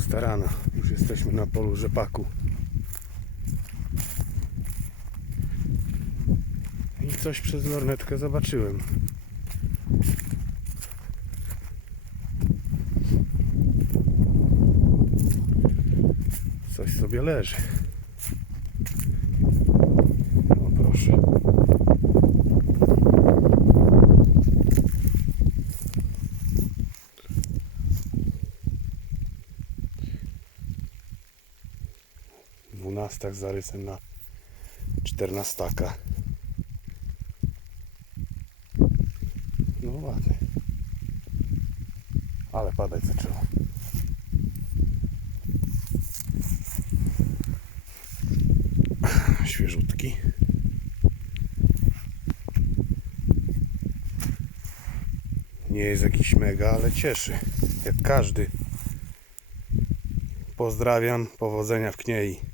Szósta rano. Już jesteśmy na polu rzepaku. I coś przez lornetkę zobaczyłem. Coś sobie leży. O proszę. Dwunastak z zarysem na czternastaka. No ładnie. Ale padać zaczęło. Świeżutki. Nie jest jakiś mega, ale cieszy. Jak każdy. Pozdrawiam, powodzenia w Kniei.